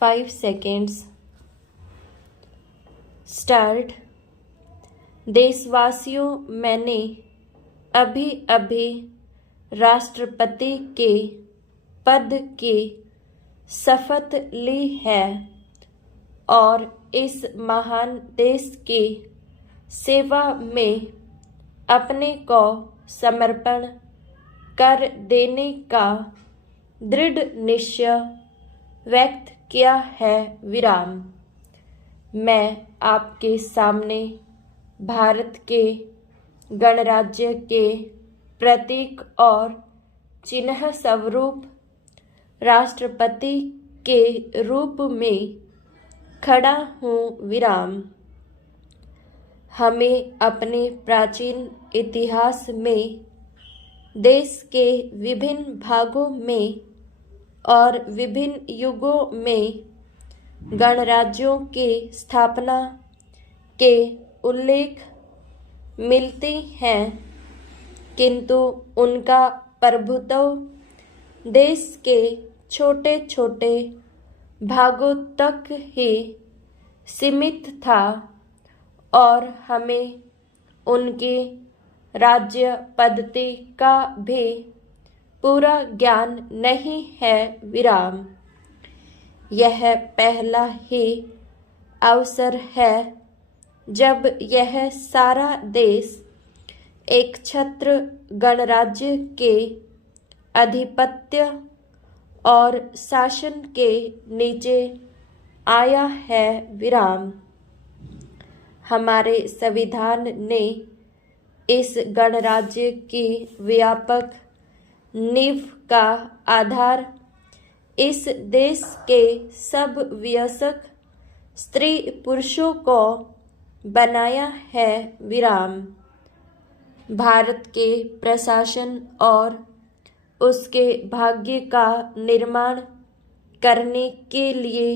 5 seconds. Start. देशवासियों, मैंने अभी अभी राष्ट्रपति के पद की शपथ ली है और इस महान देश की सेवा में अपने को समर्पण कर देने का दृढ़ निश्चय व्यक्त किया है। विराम। मैं आपके सामने भारत के गणराज्य के प्रतीक और चिन्ह स्वरूप राष्ट्रपति के रूप में खड़ा हूँ। विराम। हमें अपने प्राचीन इतिहास में देश के विभिन्न भागों में और विभिन्न युगों में गणराज्यों की स्थापना के उल्लेख मिलते हैं, किंतु उनका प्रभुत्व देश के छोटे छोटे भागों तक ही सीमित था और हमें उनकी राज्य पद्धति का भी पूरा ज्ञान नहीं है। विराम। यह पहला ही अवसर है जब यह सारा देश एक छत्र गणराज्य के आधिपत्य और शासन के नीचे आया है। विराम। हमारे संविधान ने इस गणराज्य की व्यापक नींव का आधार इस देश के सब वयस्क स्त्री पुरुषों को बनाया है। विराम। भारत के प्रशासन और उसके भाग्य का निर्माण करने के लिए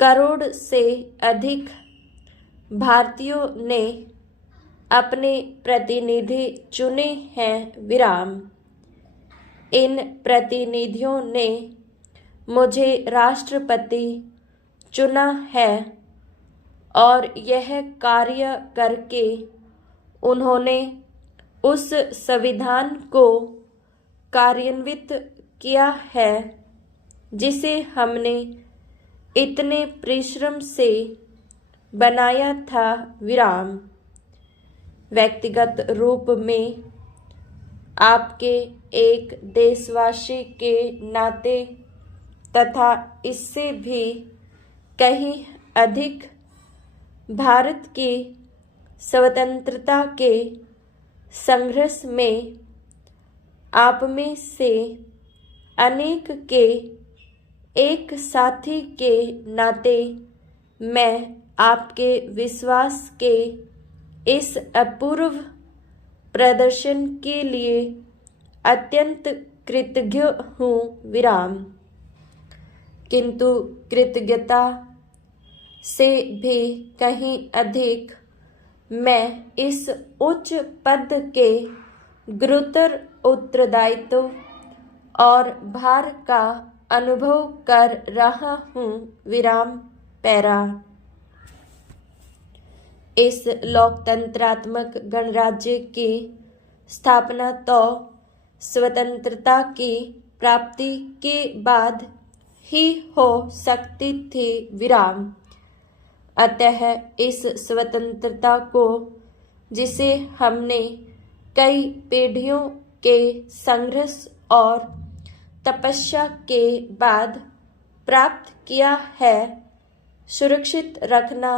करोड़ से अधिक भारतीयों ने अपने प्रतिनिधि चुने हैं। विराम। इन प्रतिनिधियों ने मुझे राष्ट्रपति चुना है और यह कार्य करके उन्होंने उस संविधान को कार्यान्वित किया है जिसे हमने इतने परिश्रम से बनाया था। विराम। व्यक्तिगत रूप में आपके एक देशवासी के नाते तथा इससे भी कहीं अधिक भारत की स्वतंत्रता के संघर्ष में आप में से अनेक के एक साथी के नाते मैं आपके विश्वास के इस अपूर्व प्रदर्शन के लिए अत्यंत कृतज्ञ हूँ। विराम। किंतु कृतज्ञता से भी कहीं अधिक मैं इस उच्च पद के गुरुतर उत्तरदायित्व और भार का अनुभव कर रहा हूँ। विराम। पैरा। इस लोकतंत्रात्मक गणराज्य की स्थापना तो स्वतंत्रता की प्राप्ति के बाद ही हो सकती थी। विराम। अतः इस स्वतंत्रता को जिसे हमने कई पीढ़ियों के संघर्ष और तपस्या के बाद प्राप्त किया है, सुरक्षित रखना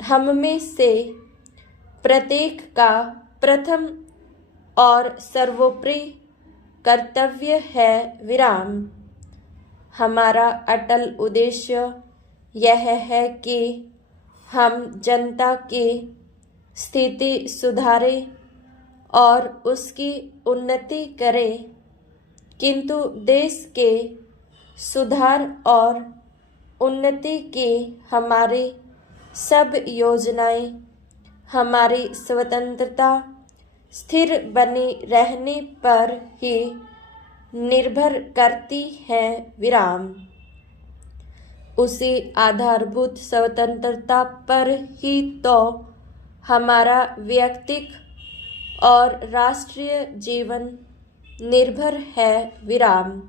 हम में से प्रत्येक का प्रथम और सर्वोपरि कर्तव्य है। विराम। हमारा अटल उद्देश्य यह है कि हम जनता की स्थिति सुधारें और उसकी उन्नति करें, किंतु देश के सुधार और उन्नति की हमारी सब योजनाएं हमारी स्वतंत्रता स्थिर बनी रहने पर ही निर्भर करती हैं। विराम। उसी आधारभूत स्वतंत्रता पर ही तो हमारा व्यक्तिक और राष्ट्रीय जीवन निर्भर है। विराम।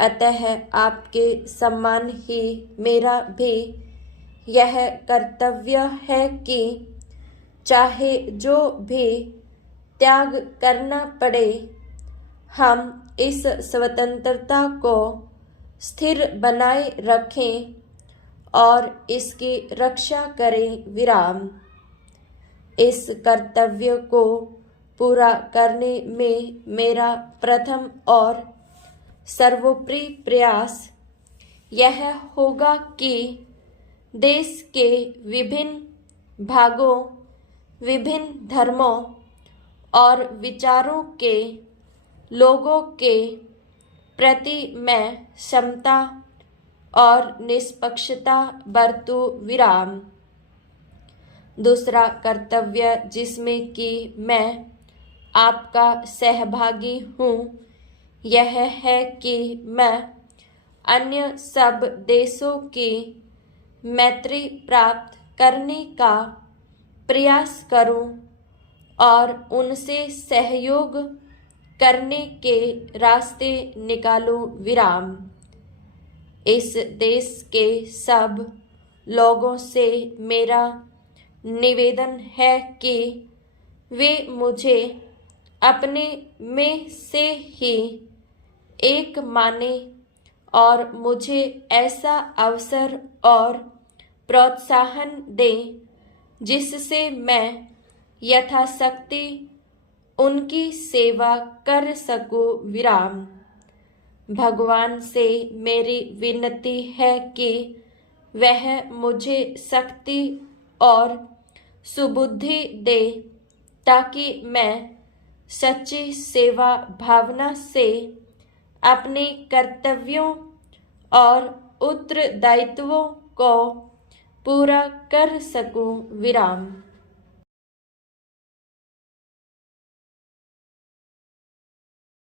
अतः आपके सम्मान ही मेरा भी यह कर्तव्य है कि चाहे जो भी त्याग करना पड़े, हम इस स्वतंत्रता को स्थिर बनाए रखें और इसकी रक्षा करें। विराम। इस कर्तव्य को पूरा करने में मेरा प्रथम और सर्वोपरि प्रयास यह होगा कि देश के विभिन्न भागों, विभिन्न धर्मों और विचारों के लोगों के प्रति मैं समता और निष्पक्षता बरतूं। विराम। दूसरा कर्तव्य जिसमें कि मैं आपका सहभागी हूँ, यह है कि मैं अन्य सब देशों की मैत्री प्राप्त करने का प्रयास करूं और उनसे सहयोग करने के रास्ते निकालूं। विराम। इस देश के सब लोगों से मेरा निवेदन है कि वे मुझे अपने में से ही एक माने और मुझे ऐसा अवसर और प्रोत्साहन दें जिससे मैं यथाशक्ति उनकी सेवा कर सकूं। विराम। भगवान से मेरी विनती है कि वह मुझे शक्ति और सुबुद्धि दे ताकि मैं सच्ची सेवा भावना से अपने कर्तव्यों और उत्तरदायित्वों को पूरा कर सकूं। विराम।